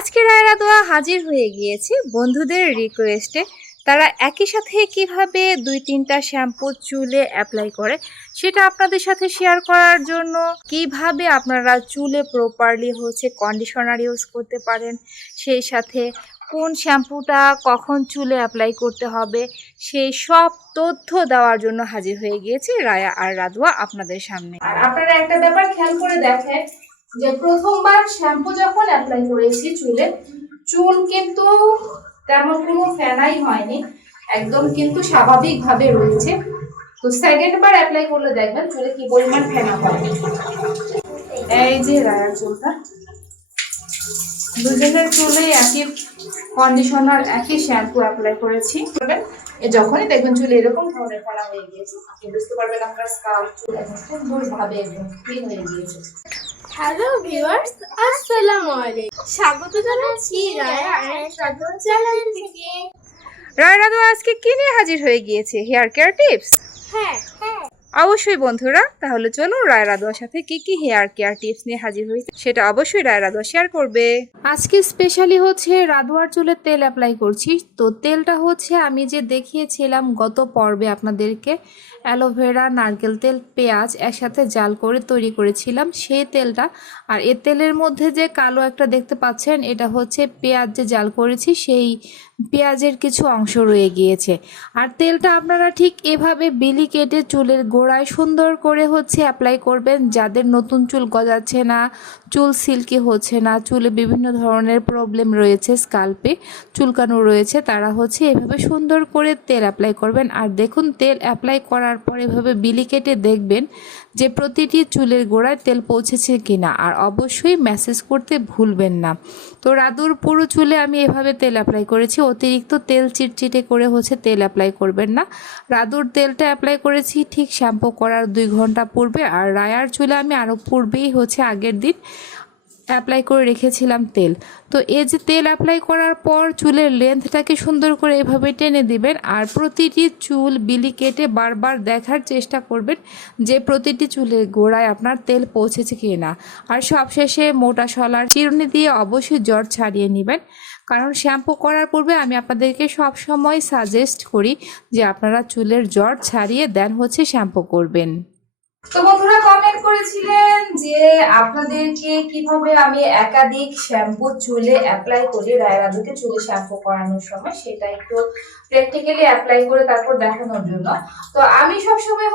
আজকে রায়রা দোয়া হাজির হয়ে গিয়েছে বন্ধুদের রিকোয়েস্টে। তারা একই সাথে কিভাবে 2-3টা শ্যাম্পু চুলে অ্যাপ্লাই করে সেটা আপনাদের সাথে শেয়ার করার জন্য, কিভাবে আপনারা চুলে প্রপারলি কন্ডিশনার ইউজ করতে পারেন, সেই সাথে কোন শ্যাম্পুটা কখন চুলে অ্যাপ্লাই করতে হবে সেই সব তথ্য দেওয়ার জন্য হাজির হয়ে গিয়েছে রায়া আর রাদওয়া আপনাদের সামনে। আর আপনারা একটা ব্যাপার খেয়াল করে দেখেন যে প্রথমবার শ্যাম্পু যখন অ্যাপ্লাই করেছি চুলে, চুল কিন্তু তেমন কোনো ফেনাই হয়নি, একদম কিন্তু স্বাভাবিকভাবে রয়েছে। তো সেকেন্ড বার অ্যাপ্লাই করলে দেখবেন চুলে কি পরিমাণ ফেনা হয়। এই যে রায়ার চুলটা, দুজনের চুলে একই কন্ডিশনার একই শ্যাম্পু অ্যাপ্লাই করেছি। যখনই দেখবেন চুলে এরকম ধরনের ফেনা হয়ে গিয়েছে, আপনি বুঝতে পারবেন আপনার স্কাল্প চুল একদম সুন্দরভাবে একদম ক্লিন হয়ে গিয়েছে। হ্যালো ভিউয়ার্স, আসসালামু আলাইকুম। স্বাগত জানাচ্ছি রায়া এন্ড রাদওয়া চ্যানেল থেকে। রায়া আজকে কি নিয়ে হাজির হয়ে গিয়েছে? Hair care tips. হ্যাঁ, অবশ্যই বন্ধুরা, তাহলে চলুন রায়া রাদওয়ার সাথে কি হেয়ার কেয়ার টিপস নিয়ে হাজির হয়েছে সেটা অবশ্যই রায়া রাদওয়া শেয়ার করবে। আজকে স্পেশালি রাদওয়ার চুলে তেল অ্যাপ্লাই করছি। তো তেলটা আমি যে দেখিয়েছিলাম গত পর্বে আপনাদেরকে, অ্যালোভেরা, নারকেল তেল, পেঁয়াজ একসাথে জাল করে তৈরি করেছিলাম সেই তেলটা। আর এ তেলের মধ্যে যে কালো একটা দেখতে পাচ্ছেন, এটা পেঁয়াজ যে জাল করেছি সেই পেঁয়াজের কিছু অংশ রয়ে গিয়েছে। আর তেলটা আপনারা ঠিক এভাবে বিলি কেটে চুলের গোড়ায় সুন্দর করে অ্যাপ্লাই করবেন। যাদের নতুন চুল গজাচ্ছে না, চুল সিল্কি হচ্ছে না, চুলে বিভিন্ন ধরনের প্রবলেম রয়েছে, স্কাল্পে চুলকানো রয়েছে, তারা এভাবে সুন্দর করে তেল অ্যাপ্লাই করবেন। আর দেখুন, তেল অ্যাপ্লাই করার পর এভাবে বিলি কেটে দেখবেন যে প্রতিটি চুলের গোড়ায় তেল পৌঁছেছে কিনা। আর অবশ্যই ম্যাসেজ করতে ভুলবেন না। তো রাদুর পুরো চুলে আমি এভাবে তেল অ্যাপ্লাই করেছি, অতিরিক্ত তেল চিটচিটে করে তেল অ্যাপ্লাই করবেন না। রাদুর তেলটা অ্যাপ্লাই করেছি ঠিক শ্যাম্পু করার 2 ঘন্টা পূর্বে। আর রায়ার চুলে আমি আরও পূর্বেই আগের দিন অ্যাপ্লাই করে রেখেছিলাম তেল। তো এই যে তেল অ্যাপ্লাই করার পর চুলের লেন্থটাকে সুন্দর করে এভাবে টেনে দিবেন। আর প্রতিটি চুল বিলি কেটে বারবার দেখার চেষ্টা করবেন যে প্রতিটি চুলের গোড়ায় আপনার তেল পৌঁছেছে কি না। আর সবশেষে মোটা শলার চিরুনি দিয়ে অবশ্যই জট ছাড়িয়ে নেবেন। কারণ শ্যাম্পু করার পূর্বে আমি আপনাদেরকে সব সময় সাজেস্ট করি যে আপনারা চুলের জট ছাড়িয়ে দেন শ্যাম্পু করবেন। তো বন্ধুরা কমেন্ট করেছিলেন যে আপনাদেরকে কিভাবে আমি একাধিক শ্যাম্পু চুলে অ্যাপ্লাই করি রায়া রাদুকে চুলে শ্যাম্পু করানোর সময়, সেটা একটু প্র্যাকটিক্যালি অ্যাপ্লাই করে তারপর দেখানোর জন্য। তো আমি সবসময়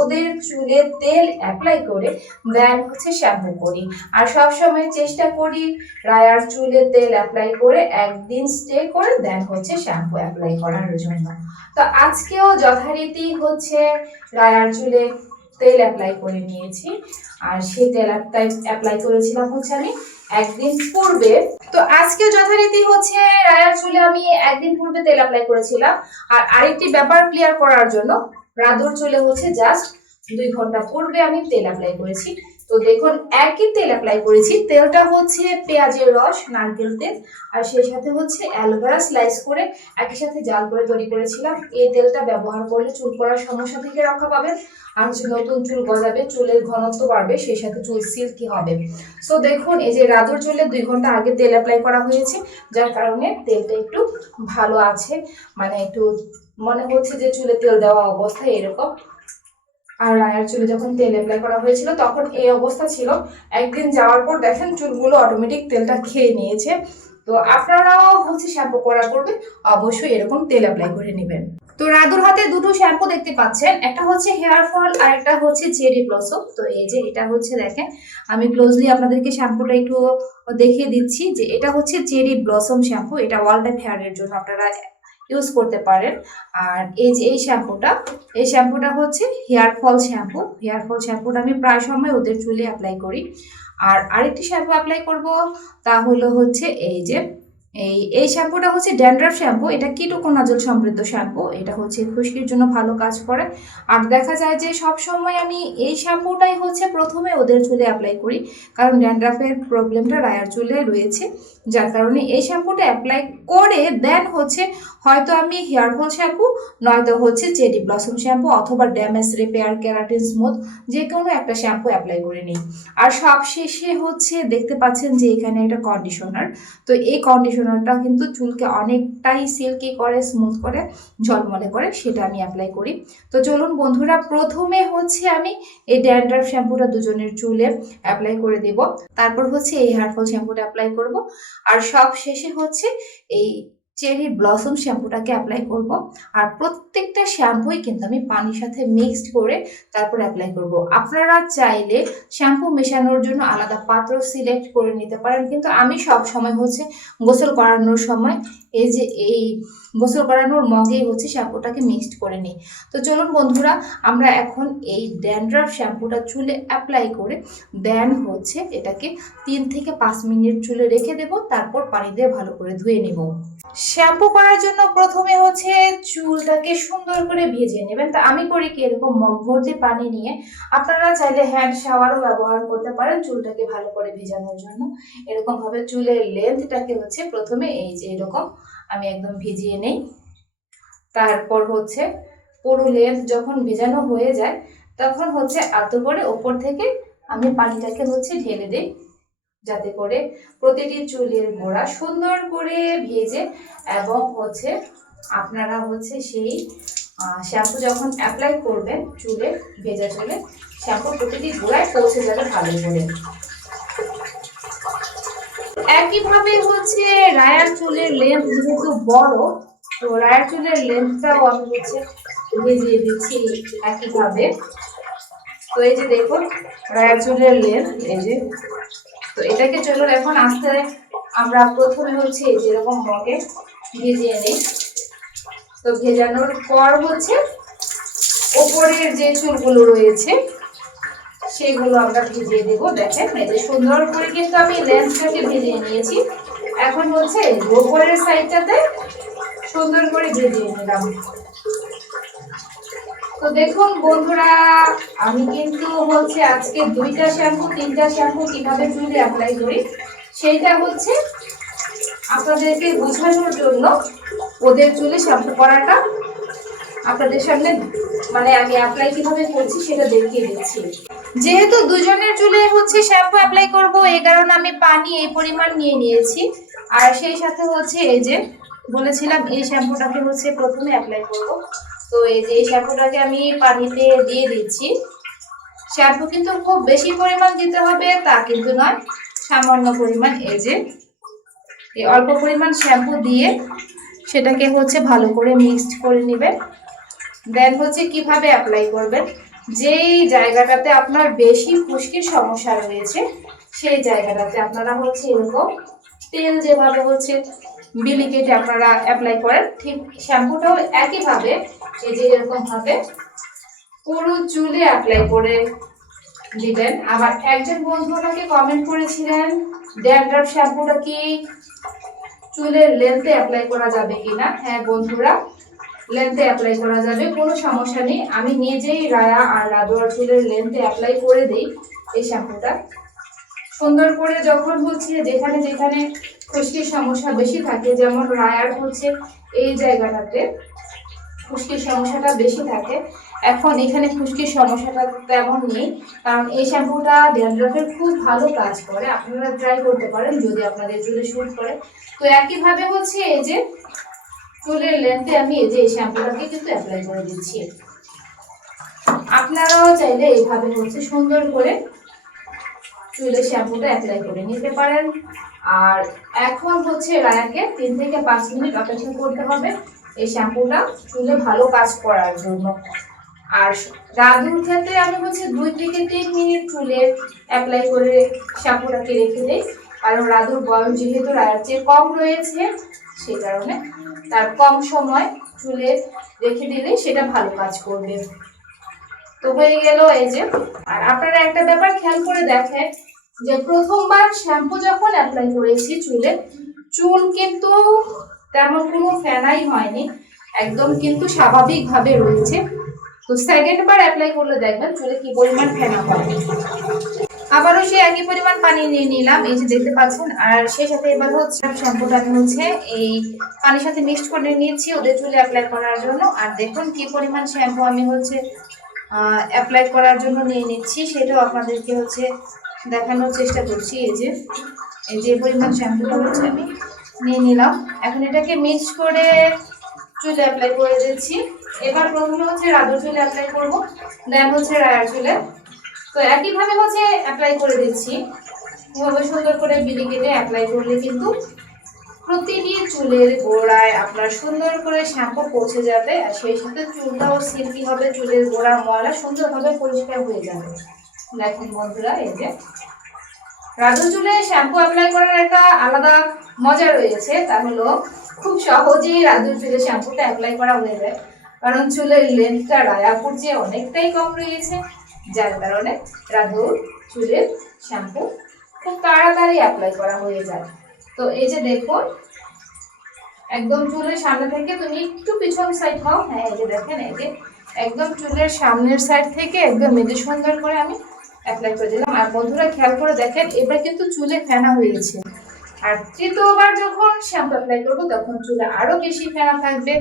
ওদের চুলে তেল অ্যাপ্লাই করে দেন শ্যাম্পু করি। আর সবসময় চেষ্টা করি রায়ার চুলে তেল অ্যাপ্লাই করে একদিন স্টে করে দেন শ্যাম্পু অ্যাপ্লাই করার জন্য। তো আজকেও যথারীতি রায়ার চুলে তেল অ্যাপ্লাই করে নিয়েছি। আর সেই তেল অ্যাপ্লাই করেছিলাম আমি একদিন পূর্বে। তো আজকে যথারীতি রায়ার চুলে আমি একদিন পূর্বে তেল অ্যাপ্লাই করেছিলাম। আর আরেকটি ব্যাপার ক্লিয়ার করার জন্য, রাদুর চুলে জাস্ট 2 ঘন্টা পূর্বে আমি তেল অ্যাপ্লাই করেছি। তো দেখুন, একই তেল অ্যাপ্লাই করেছি। তেলটা পেঁয়াজের রস, নারকেল তেল আর সেই সাথে অ্যালোভেরা স্লাইস করে একই সাথে জাল করে তৈরি করেছিলাম। এই তেলটা ব্যবহার করলে চুল পড়ার সমস্যা থেকে রক্ষা পাবেন। আর নতুন চুল গজাবে, চুলের ঘনত্ব বাড়বে, সেই সাথে চুল সিল্কি হবে। সো দেখুন, এই যে রাদুর চুলে 2 ঘন্টা আগে তেল অ্যাপ্লাই করা হয়েছে, যার কারণে তেলটা একটু ভালো আছে, মানে একটু মনে হচ্ছে যে চুলে তেল দেওয়া অবস্থা এরকম। আর রায়ার চুলে যখন তেল অ্যাপ্লাই করা হয়েছিল তখন এই অবস্থা ছিল। একদিন যাওয়ার পর দেখেন চুলগুলো অটোমেটিক তেলটা খেয়ে নিয়েছে। তো আপনারাও শ্যাম্পু করার পূর্বে অবশ্যই এরকম তেল অ্যাপ্লাই করে নেবেন। তো রাদুর হাতে দুটো শ্যাম্পু দেখতে পাচ্ছেন, একটা হেয়ার ফল আর একটা চেরি ব্লসম। তো এই যে এটা দেখেন, আমি ক্লোজলি আপনাদেরকে শ্যাম্পুটা একটু দেখিয়ে দিচ্ছি যে এটা চেরি ব্লসম শ্যাম্পু। এটা অল টাইপ হেয়ারের জন্য আপনারা ইউজ করতে পারেন। আর এই যে এই শ্যাম্পুটা hair fall shampoo. Hair fall শ্যাম্পুটা আমি প্রায় সময় ওদের চুলে অ্যাপ্লাই করি। আর আরেকটি শ্যাম্পু অ্যাপ্লাই করব, তা হলো এই যে এই শ্যাম্পুটা হচ্ছে ড্যান্ড্রাফ শ্যাম্পু, এটা কিটোকোনাজল সমৃদ্ধ শ্যাম্পু, এটা হচ্ছে খুশকির জন্য ভালো কাজ করে। আর দেখা যায় যে সব সময় আমি এই শ্যাম্পুটাই হচ্ছে প্রথমে ওদের চুলে অ্যাপ্লাই করি, কারণ ড্যান্ড্রাফের প্রবলেমটা রায়ার চুলে রয়েছে, যার কারণে এই শ্যাম্পুটা অ্যাপ্লাই করে দেন হচ্ছে হয়তো আমি হেয়ার ফল শ্যাম্পু, নয়তো হচ্ছে চেরি ব্লসম শ্যাম্পু অথবা ড্যামেজ রিপেয়ার কেরাটিন স্মুথ যে কোনো একটা শ্যাম্পু অ্যাপ্লাই করে নিই। আর সব শেষে হচ্ছে দেখতে পাচ্ছেন যে এখানে একটা কন্ডিশনার, তো এই কন্ডিশনারটা কিন্তু চুলকে অনেকটাই সিল্কি করে, স্মুথ করে, ঝলমলে করে, সেটা আমি অ্যাপ্লাই করি। তো চলুন বন্ধুরা, প্রথমে হচ্ছে আমি এই ড্যান্ড্রাফ শ্যাম্পুটা দুজনের চুলে অ্যাপ্লাই করে দেব, তারপর হচ্ছে এই হেয়ার ফল শ্যাম্পুটা অ্যাপ্লাই করব, আর সব শেষে হচ্ছে এই চেরি ব্লসম শ্যাম্পুটাকে অ্যাপ্লাই করব। আর প্রত্যেকটা শ্যাম্পুই কিন্তু আমি পানির সাথে মিক্সড করে তারপর অ্যাপ্লাই করব। আপনারা চাইলে শ্যাম্পু মেশানোর জন্য আলাদা পাত্র সিলেক্ট করে নিতে পারেন, কিন্তু আমি সব সময় হচ্ছে গোসল করানোর সময় এই গোসল করানোর মগেই হচ্ছে শ্যাম্পুটাকে মিক্সড করে নিই। তো চলুন বন্ধুরা, আমরা এখন এই ড্যান্ড্রাফ শ্যাম্পুটা চুলে অ্যাপ্লাই করে দেন হচ্ছে এটাকে 3 থেকে 5 মিনিট চুলে রেখে দেব, তারপর পানি দিয়ে ভালো করে ধুয়ে নেব। শ্যাম্পু করার জন্য প্রথমে হচ্ছে চুলটাকে সুন্দর করে ভিজিয়ে নেবেন। তা আমি করি কি, এরকম মগ ভর্তি পানি নিয়ে, আপনারা চাইলে হ্যান্ড শাওয়ারও ব্যবহার করতে পারেন চুলটাকে ভালো করে ভেজানোর জন্য। এরকম ভাবে চুলের লেন্থটাকে হচ্ছে প্রথমে এই যে এরকম আমি একদম ভিজিয়ে নেই, তারপর হচ্ছে পুরো লেন্থ যখন ভেজানো হয়ে যায় তখন হচ্ছে আলতো করে ওপর থেকে আমি পানিটাকে হচ্ছে ঢেলে দিই, যাতে করে প্রতিটি চুলের গোড়া সুন্দর করে ভেজে, এবং হচ্ছে আপনারা হচ্ছে সেই শ্যাম্পু যখন অ্যাপ্লাই করবেন চুলে, ভেজা চুলে, শ্যাম্পু প্রতিটি গোড়ায় পৌঁছে যাবে ভালো করে। একইভাবে হচ্ছে রায়ার চুলের লেন্থ যেহেতু বড়, তো রায়ার চুলের লেন্থটাও আমি হচ্ছে ভেজিয়ে দিচ্ছি একইভাবে। তো এই যে দেখুন রায়ার চুলের লেন্থ এই যে, তো এটাকে চলুন এখন আস্তে আমরা প্রথমে হচ্ছে যেরকম মগে ভিজিয়ে নিই। তো ভেজানোর পর হচ্ছে ওপরের যে চুলগুলো রয়েছে সেগুলো আমরা ভিজিয়ে দেব। দেখেন এই যে সুন্দর করে কিন্তু আমি লেন্সটাকে ভিজিয়ে নিয়েছি, এখন হচ্ছে ওপরের সাইডটাতে সুন্দর করে ভিজিয়ে নিলাম। তো দেখুন বন্ধুরা, আমি কিন্তু হচ্ছে আজকে 2টা শ্যাম্পু 3টা শ্যাম্পু কিভাবে চুলে অ্যাপ্লাই করি সেইটা হচ্ছে আপনাদেরকে বোঝানোর জন্য ওদের চুলে শ্যাম্পু করাটা আপনাদের সামনে মানে আমি অ্যাপ্লাই কিভাবে করছি সেটা দেখিয়ে দিচ্ছি। যেহেতু দুজনের চুলে হচ্ছে শ্যাম্পু অ্যাপ্লাই করব, এই কারণে আমি পানি এই পরিমাণ নিয়ে নিয়েছি। আর সেই সাথে হচ্ছে এই যে বলেছিলাম এই শ্যাম্পুটাকে হচ্ছে প্রথমে অ্যাপ্লাই করব। তো এই যে এই শ্যাম্পুটাকে আমি পানিতে দিয়ে দিচ্ছি। শ্যাম্পু কিন্তু খুব বেশি পরিমাণ দিতে হবে তা কিন্তু নয়, সামান্য পরিমাণ এই যে এই অল্প পরিমাণ শ্যাম্পু দিয়ে সেটাকে হচ্ছে ভালো করে মিক্সড করে নেবেন। দেন হচ্ছে কিভাবে অ্যাপ্লাই করবেন, যেই জায়গাটাতে আপনার বেশি খুশকির সমস্যা রয়েছে সেই জায়গাটাতে আপনারা হচ্ছে এরকম তেল যেভাবে হচ্ছে বিলি কেটে আপনারা অ্যাপ্লাই করেন, ঠিক শ্যাম্পুটাও একইভাবে এই যে এরকম ভাবে পুরো চুলে অ্যাপ্লাই করে দিবেন। আবার একজন বন্ধু আমাকে কমেন্ট করেছিলেন ড্যান্ড্রাফ শ্যাম্পুটা কি চুলের লেন্থে অ্যাপ্লাই করা যাবে কিনা। হ্যাঁ বন্ধুরা, লেন্থে অ্যাপ্লাই করা যাবে, কোনো সমস্যা নেই। আমি নিজেই রায়া আর রাদোয়ার চুলের লেন্থে অ্যাপ্লাই করে দিই এই শ্যাম্পুটা। সুন্দর করে যখন হচ্ছে যেখানে যেখানে খুশকির সমস্যা বেশি থাকে, যেমন রায়ার হচ্ছে এই জায়গাটাতে খুশকির সমস্যাটা বেশি থাকে, এখন এখানে খুশকির সমস্যাটা তেমন নেই, কারণ এই শ্যাম্পুটা ড্যান্ড্রাফের খুব ভালো কাজ করে। আপনারা ট্রাই করতে পারেন যদি আপনাদের চুলে শুট করে। তো একইভাবে হচ্ছে এই যে চুলের লেন্থে আমি এই যে এই শ্যাম্পুটাকে কিন্তু অ্যাপ্লাই করে দিচ্ছি। আপনারাও চাইলে এইভাবে হচ্ছে সুন্দর করে চুলে শ্যাম্পুটা অ্যাপ্লাই করে নিতে পারেন। আর এখন হচ্ছে রায়াকে 3 থেকে 5 মিনিট অপেক্ষা করতে হবে এই শ্যাম্পুটা চুলে ভালো কাজ করার জন্য। আর রাদুর ক্ষেত্রে আমি হচ্ছে 2 থেকে 3 মিনিট চুলে অ্যাপ্লাই করে শ্যাম্পুটাকে রেখে দিই, কারণ রাদুর বয়স যেহেতু রায়ার চেয়ে কম রয়েছে সেই কারণে তার কম সময় চুলে রেখে দিলে সেটা ভালো কাজ করবে। তো হয়ে গেল এই যে। আর আপনারা একটা ব্যাপার খেয়াল করে দেখেন যে প্রথমবার শ্যাম্পু যখন অ্যাপ্লাই করেছি চুলে, চুল কিন্তু তেমন কোনো ফেনাই হয়নি, একদম কিন্তু স্বাভাবিকভাবে রয়েছে। তো সেকেন্ড বার অ্যাপ্লাই করলে দেখবেন চুলে কি পরিমাণ ফেনা হয়। আবারও সেই একই পরিমাণ পানি নিয়ে নিলাম, এই যে দেখতে পাচ্ছেন। আর সেই সাথে এবার হচ্ছে শ্যাম্পুটা আমি হচ্ছে এই পানির সাথে মিক্সড করে নিয়েছি ওদের চুলে অ্যাপ্লাই করার জন্য। আর দেখুন কি পরিমাণ শ্যাম্পু আমি হচ্ছে অ্যাপ্লাই করার জন্য নিয়ে নিচ্ছি, সেটাও আপনাদেরকে হচ্ছে দেখানোর চেষ্টা করছি। এই যে পরিমাণ শ্যাম্পুটা হচ্ছে আমি নিয়ে নিলাম। এখন এটাকে মিক্স করে চুলে অ্যাপ্লাই করে দিচ্ছি। এবার প্রথমে হচ্ছে রাধুর চুলে অ্যাপ্লাই করবো, দেন হচ্ছে রায়ার চুলে। তো একইভাবে হচ্ছে অ্যাপ্লাই করে দিচ্ছি। এভাবে সুন্দর করে বিলি কেটে অ্যাপ্লাই করলে কিন্তু প্রতিটি চুলের গোড়ায় আপনার সুন্দর করে শ্যাম্পু পৌঁছে যাবে, আর সেই সাথে চুলটাও সিল্কি হবে, চুলের গোড়া ময়লা সুন্দরভাবে পরিষ্কার হয়ে যাবে। দেখেন বন্ধুরা, এই যে রাধুর চুলে শ্যাম্পু অ্যাপ্লাই করার একটা আলাদা মজা রয়েছে, তা হলো খুব সহজেই রাধুর চুলে শ্যাম্পুটা অ্যাপ্লাই করা হয়ে যায়। কারণ চুলের লেন্থটা রায়াপুর চেয়ে অনেকটাই কম রয়েছে, যার কারণে রাধুর চুলের শ্যাম্পু খুব তাড়াতাড়ি অ্যাপ্লাই করা হয়ে যায়। তো এই যে দেখুন, একদম চুলের সামনে থেকে তুমি একটু পিছন সাইড হও, হ্যাঁ এই যে দেখেন, এই যে একদম চুলের সামনের সাইড থেকে একদম মেজে সুন্দর করে আমি অ্যাপ্লাই করে দিলাম। আর বন্ধুরা খেয়াল করে দেখেন, এবার কিন্তু চুলে ফেনা হয়েছে। আর তৃতীয়বার যখন শ্যাম্পু অ্যাপ্লাই করবো তখন চুলে আরো বেশি ফেনা থাকবে,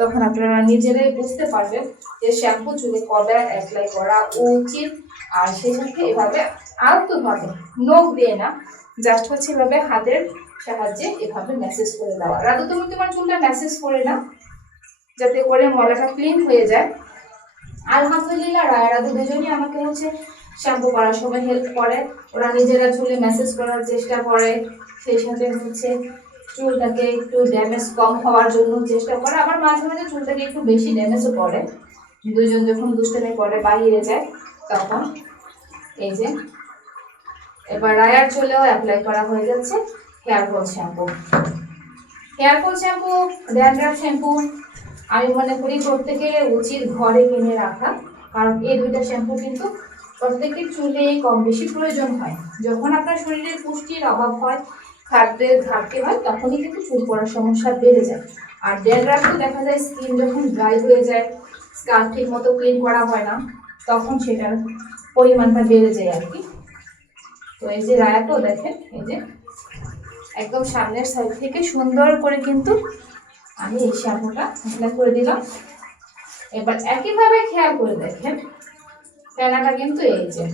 তখন আপনারা নিজেরাই বুঝতে পারবেন যে শ্যাম্পু চুলে কবে অ্যাপ্লাই করা উচিত। আর সেই সাথে এভাবে আলতোভাবে, নখ দিয়ে না, জাস্ট হচ্ছে এভাবে হাতের সাহায্যে এভাবে ম্যাসেজ করে দেওয়া। রাধু তুমি তোমার চুলটা ম্যাসেজ করে না, যাতে করে ময়লাটা ক্লিন হয়ে যায়। আলহামদুলিল্লাহ রায় রাধু দুজনই আমাকে হচ্ছে শ্যাম্পু করার সময় হেল্প করে, ওরা নিজেরা চুলে ম্যাসেজ করার চেষ্টা করে, সেই সাথে হচ্ছে চুলটাকে একটু ড্যামেজ কম হওয়ার জন্য চেষ্টা করে। আবার মাঝে মাঝে চুলটাকে একটু বেশি ড্যামেজও করে, দুইজন যখন দুষ্টামি করে বাইরে যায় তখন। এই যে এবার রায়ার চুলেও অ্যাপ্লাই করা হয়ে যাচ্ছে hair fall shampoo. Hair fall shampoo, dandruff shampoo আমি মনে করি প্রত্যেকের উচিত ঘরে কিনে রাখা, কারণ এই দুইটা শ্যাম্পু কিন্তু প্রত্যেকের চুলে কম বেশি প্রয়োজন হয়। যখন আপনার শরীরে পুষ্টির অভাব হয়, খাদ্যের ঘাটতি হয়, তখনই কিন্তু চুল পড়ার সমস্যা বেড়ে যায়। আর ড্যান্ড্রাফ তো দেখা যায় স্কিন যখন ড্রাই হয়ে যায়, স্কাল্প ঠিক মতো ক্লিন করা হয় না, তখন সেটার পরিমাণটা বেড়ে যায় আর কি। তো এই যে রায়াটাও দেখেন, এই যে একদম সামনের সাইড থেকে সুন্দর করে কিন্তু আমি এই শ্যাম্পুটা অ্যাপ্লাই করে দিলাম। এবার একইভাবে খেয়াল করে দেখেন, ফেনাটা কিন্তু এই যে।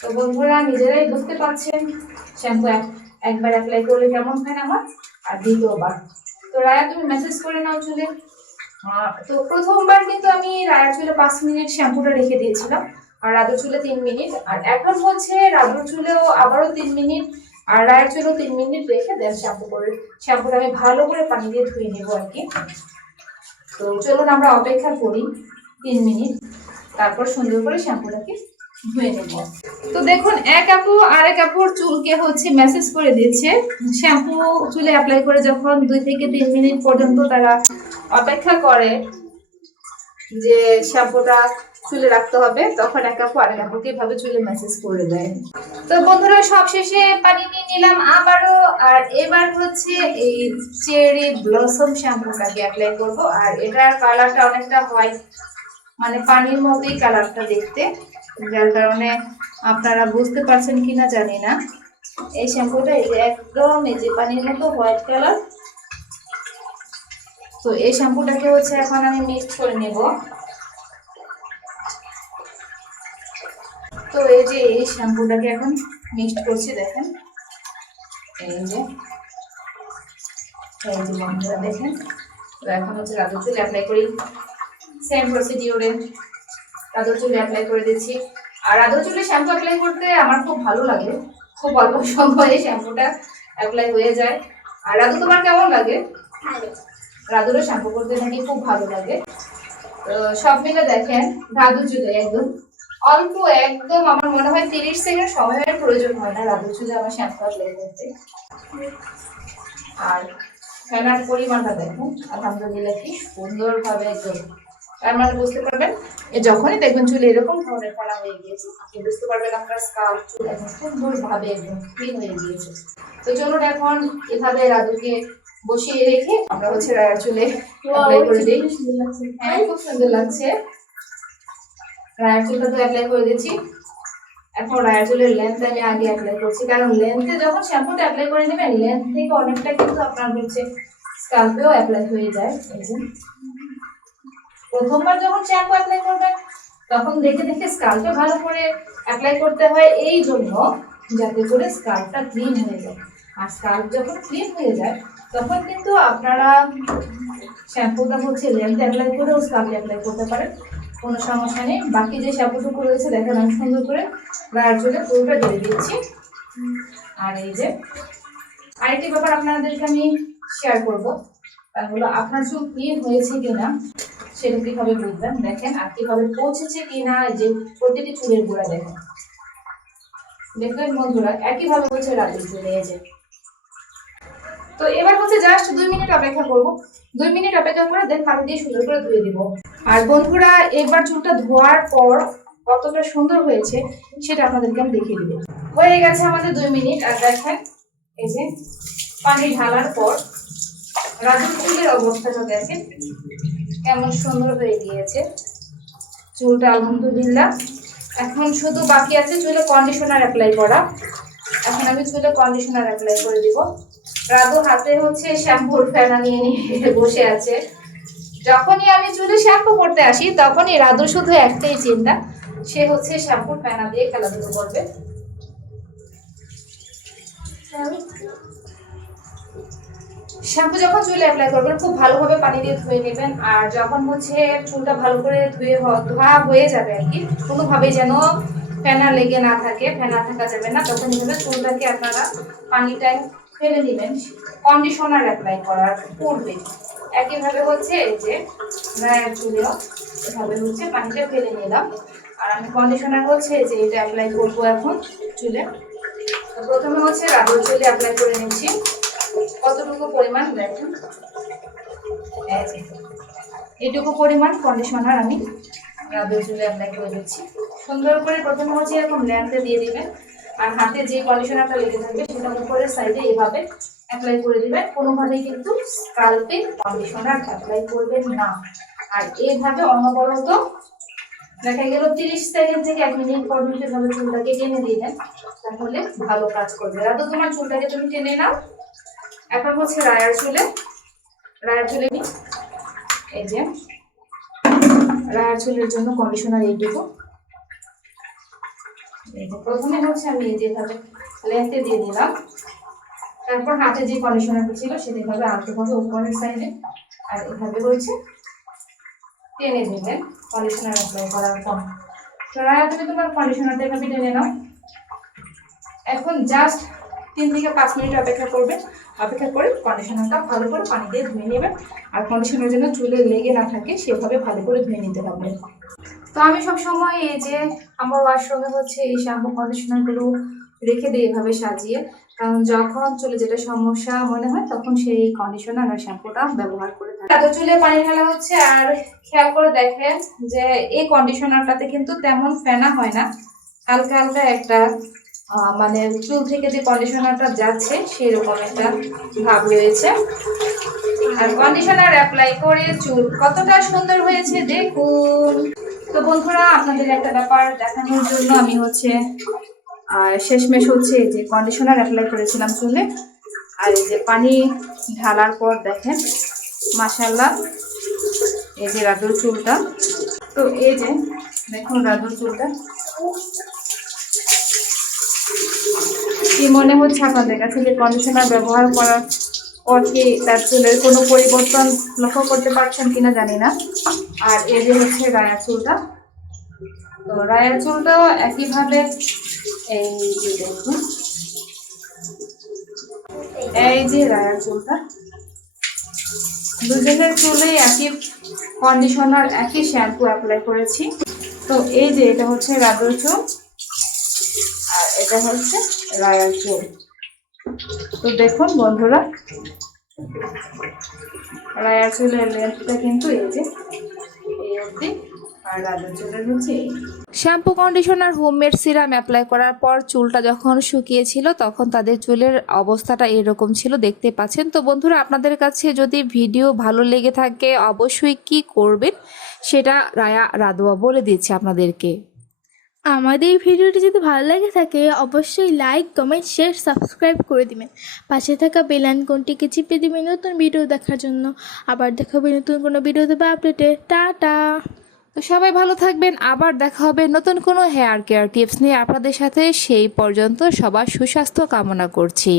তো বন্ধুরা নিজেরাই বুঝতে পারছেন শ্যাম্পু একবার অ্যাপ্লাই করলে কেমন ফেনা হয়, আর দ্বিতীয়বার। তো রায়া তুমি মেসেজ করে নাও চুলে। তো প্রথমবার কিন্তু আমি রায়ার চুলে 5 মিনিট শ্যাম্পুটা রেখে দিয়েছিলাম, আর রাধুর চুলে 3 মিনিট। আর এখন হচ্ছে রাধুর চুলেও আবারও 3 মিনিট, আর রায়ের চুলেও 3 মিনিট রেখে দেন শ্যাম্পুটা আমি ভালো করে পানি দিয়ে ধুয়ে নেবো আর কি। তো চলুন আমরা অপেক্ষা করি 3 মিনিট, তারপর সুন্দর করে শ্যাম্পুটাকে ধুয়ে নেব। তো দেখুন এক আপু আরেক আপুর চুলকে হচ্ছে মেসেজ করে দিচ্ছে। শ্যাম্পু চুলে অ্যাপ্লাই করে যখন 2 থেকে 3 মিনিট পর্যন্ত তারা অপেক্ষা করে যে শ্যাম্পুটা চুলে রাখতে হবে, তখন এক আপু আরেক আপুকে এভাবে চুলে মেসেজ করে দেয়। তো বন্ধুরা সব শেষে পানি নিয়ে নিলাম আবারও, আর এবার হচ্ছে এই চেরি ব্লসম শ্যাম্পুটাকে অ্যাপ্লাই করব। আর এটার কালারটা অনেকটা হোয়াইট, মানে পানির মতোই কালারটা দেখতে, যার কারণে আপনারা বুঝতে পারছেন কিনা জানি না। এই শ্যাম্পুটা এই যে একদম এই যে পানির মতো হোয়াইট কালার। তো এই শ্যাম্পুটাকে হচ্ছে এখন আমি মিক্স করে নেব। তো এই যে এই শ্যাম্পুটাকে এখন মিক্সড করছি, দেখেন এই যে বন্ধুরা দেখেন। তো এখন হচ্ছে রাধুর চুলে অ্যাপ্লাই করি, সেম প্রসিডিওরে রাধুর চুলে অ্যাপ্লাই করে দিচ্ছি। আর রাধুর চুলে শ্যাম্পু অ্যাপ্লাই করতে আমার খুব ভালো লাগে, খুব অল্প সময়ে শ্যাম্পুটা অ্যাপ্লাই হয়ে যায়। আর রাধু তোমার কেমন লাগে? রাধুরও শ্যাম্পু করতে নাকি খুব ভালো লাগে। তো সব মিলে দেখেন রাধুর চুলে একদম অল্প, একদম আমার মনে হয় 30 সেকেন্ড সময়ের প্রয়োজন হয় না রাধুর চুলে আমার শ্যাম্পু অ্যাপ্লাই করতে। আর ফেনার পরিমাণটা দেখুন আলহামদুলিল্লাহ কি সুন্দরভাবে একদম তার মানে বুঝতে পারবেন যখনই দেখবেন চুলে এরকম ধরনের ফেনা হয়ে গিয়েছে, আপনি বুঝতে পারবেন আপনার স্কাল্প চুল এখন সুন্দরভাবে একদম ক্লিন হয়ে গিয়েছে। তো চলুন এখন এভাবে রাজুকে বসিয়ে রেখে আমরা হচ্ছে রায়ার চুলে অ্যাপ্লাই করে দিই। হ্যাঁ, খুব সুন্দর লাগছে। রায়ার চুলটা তো অ্যাপ্লাই করে দিচ্ছি। এখন রায়ার চুলের লেন্থ আমি আগে অ্যাপ্লাই করছি, কারণ লেন্থে যখন শ্যাম্পুটা অ্যাপ্লাই করে নেবেন লেন্থ থেকে অনেকটা কিন্তু আপনার হচ্ছে স্কাল্পেও অ্যাপ্লাই হয়ে যায়। এই যে প্রথমবার যখন শ্যাম্পু অ্যাপ্লাই করবেন তখন দেখে দেখে স্কাল্পে ভালো করে অ্যাপ্লাই করতে হয়, এই জন্য যাতে করে স্কাল্পটা ক্লিন হয়ে যায়। আর স্কাল্প যখন ক্লিন হয়ে যায় তখন কিন্তু আপনারা শ্যাম্পুটা হচ্ছে লেন্থ অ্যাপ্লাই করেও স্কাল্পে অ্যাপ্লাই করতে পারেন, কোনো সমস্যা নেই। বাকি যে শ্যাম্পুটুকু রয়েছে দেখেন আমি সুন্দর করে রায়ার চুলে পুরোটা দিয়ে দিচ্ছি। আর এই যে আরেকটি ব্যাপার আপনাদেরকে আমি শেয়ার করবো, তা হলো আপনার চুল ক্লিন হয়েছে কিনা সেটা কিভাবে বুঝবেন দেখেন, আর কিভাবে পৌঁছেছে কিনা যে প্রতিটি চুলের গোড়া দেখেন। দেখবেন বন্ধুরা একইভাবে হচ্ছে রাতের চলে এসে। তো এবার হচ্ছে জাস্ট 2 মিনিট অপেক্ষা করব। 2 মিনিট অপেক্ষা করে দেন পানি দিয়ে সুন্দর করে ধুয়ে দিব। আর বন্ধুরা এবার চুলটা ধোয়ার পর কতটা সুন্দর হয়েছে সেটা আপনাদেরকে আমি দেখিয়ে দিব। হয়ে গেছে আমাদের 2 মিনিট। আর দেখেন এই যে পানি ঢালার পর রাজুর চুলের অবস্থাটা দেখেন কেমন সুন্দর হয়ে গিয়েছে চুলটা, আলহামদুলিল্লাহ। এখন শুধু বাকি আছে চুলে কন্ডিশনার অ্যাপ্লাই করা। এখন আমি চুলে কন্ডিশনার অ্যাপ্লাই করে দিব। রাধু হাতে হচ্ছে শ্যাম্পুর ফেনা নিয়ে নিয়ে বসে আছে। যখনই আমি চুলে শ্যাম্পু করতে আসি তখনই রাধু শুধু একটাই চিন্তা, সে হচ্ছে শ্যাম্পুর ফেনা দিয়ে খেলাধুলো করবে। শ্যাম্পু যখন চুলে অ্যাপ্লাই করবেন খুব ভালোভাবে পানি দিয়ে ধুয়ে নেবেন। আর যখন হচ্ছে চুলটা ভালো করে ধোয়া হয়ে যাবে আর কি, কোনোভাবেই যেন ফেনা লেগে না থাকে, ফেনা থাকা যাবে না, তখন এইভাবে চুলটাকে আপনারা পানিটায় ফেলে দিবেন কন্ডিশনার অ্যাপ্লাই করার পূর্বে। একইভাবে হচ্ছে এই যে গায়ের চুলেও এভাবে হচ্ছে পানিটা ফেলে নিলাম। আর আমি কন্ডিশনার হচ্ছে যে এটা অ্যাপ্লাই করবো এখন চুলে। তো প্রথমে হচ্ছে রাবার চুলে অ্যাপ্লাই করে নিচ্ছি। কতটুকু পরিমাণ দেখেন, এইটুকু পরিমাণ কন্ডিশনার আমি রাবার চুলে অ্যাপ্লাই করে দিচ্ছি। সুন্দর করে প্রথমে হচ্ছে এরকম ল্যাম্পে দিয়ে দিবেন। আর হাতে যে কন্ডিশনারটা লেগে থাকবে সেটা উপরের সাইডে এইভাবে অ্যাপ্লাই করে দিবেন। কোনোভাবেই কিন্তু স্কাল্পে কন্ডিশনার অ্যাপ্লাই করবেন না। আর এইভাবে অনবরত দেখা গেল 30 সেকেন্ড থেকে 1 মিনিট পর এভাবে চুলটাকে টেনে দিবেন, তাহলে ভালো কাজ করবে। রাধু তোমার চুলটাকে তুমি টেনে নাও। এখন হচ্ছে রায়ার চুলে নিই। এই যে রায়ার চুলের জন্য কন্ডিশনার এইটুকু। প্রথমে হচ্ছে আমি যেভাবে লেন্থে দিয়ে দিলাম, তারপর হাতে যে কন্ডিশনারটা ছিল সেটা এভাবে আলতোভাবে উপরের সাইডে আর এভাবে হচ্ছে টেনে দিবেন কন্ডিশনার অ্যাপ্লাই করার পর। তো রায়া তুমি তোমার কন্ডিশনারটা এভাবে টেনে নাও। এখন জাস্ট 3 থেকে 5 মিনিট অপেক্ষা করবেন। অপেক্ষা করে কন্ডিশনারটা ভালো করে পানি দিয়ে ধুয়ে নেবেন। আর কন্ডিশনার যেন চুলে লেগে না থাকে সেভাবে ভালো করে ধুয়ে নিতে হবে। তো আমি সবসময় এই যে আমার ওয়াশরুমে হচ্ছে এই শ্যাম্পু কন্ডিশনারগুলো রেখে দিই এভাবে সাজিয়ে, কারণ যখন চুলে যেটা সমস্যা মনে হয় তখন সেই কন্ডিশনার আর শ্যাম্পুটা ব্যবহার করে থাকি। এত চুলে পানি ঢালা হচ্ছে। আর খেয়াল করে দেখেন যে এই কন্ডিশনারটাতে কিন্তু তেমন ফেনা হয় না, হালকা হালকা একটা মানে চুল থেকে যে কন্ডিশনারটা যাচ্ছে সেরকম একটা ভাব রয়েছে। আর কন্ডিশনার অ্যাপ্লাই করে চুল কতটা সুন্দর হয়েছে দেখুন। তো বন্ধুরা আপনাদের একটা ব্যাপার দেখানোর জন্য আমি হচ্ছে শেষমেশ হচ্ছে যে কন্ডিশনার অ্যাপ্লাই করেছিলাম চুলে, আর এই যে পানি ঢালার পর দেখেন মাশাআল্লাহ এই যে রাধুর চুলটা। তো এই যে দেখুন রাধুর চুলটা কি মনে হচ্ছে আপনাদের কাছে যে কন্ডিশনার ব্যবহার করার পর কি তার চুলের কোনো পরিবর্তন লক্ষ্য করতে পারছেন কিনা জানি না। আর এই যে হচ্ছে রায়া চুলটা, তো রায়া চুলটাও একইভাবে এই যে দেখুন এই যে রায়া চুলটা, দুজনের চুলে একই কন্ডিশনার একই শ্যাম্পু অ্যাপ্লাই করেছি। তো এই যে এটা হচ্ছে রাধুর চুল আর এটা হচ্ছে রায়ার চুল। তো দেখুন বন্ধুরা রায়ার চুলের লেন্থটা কিন্তু এই যে এই অবধি, আর রাধুর চুলের হচ্ছে এই। Shampoo, conditioner, homemade serum apply করার পর চুলটা যখন শুকিয়েছিল তখন তাদের চুলের অবস্থাটা এরকম ছিল, দেখতে পাচ্ছেন। তো বন্ধুরা, আপনাদের কাছে যদি ভিডিও ভালো লেগে থাকে অবশ্যই কি করবেন সেটা রায়া রাধুয়া বলে দিচ্ছে আপনাদেরকে। আমাদের এই ভিডিওটি যদি ভালো লাগে থাকে অবশ্যই লাইক, কমেন্ট, শেয়ার, সাবস্ক্রাইব করে দিবেন। পাশে থাকা বেল আইকনটিকে চিপে দিবেন নতুন ভিডিও দেখার জন্য। আবার দেখাবে নতুন কোনো ভিডিও দেবে আপডেটে। টাটা। তো সবাই ভালো থাকবেন, আবার দেখা হবে নতুন কোনো হেয়ার কেয়ার টিপস নিয়ে আপনাদের সাথে। সেই পর্যন্ত সবার সুস্বাস্থ্য কামনা করছি।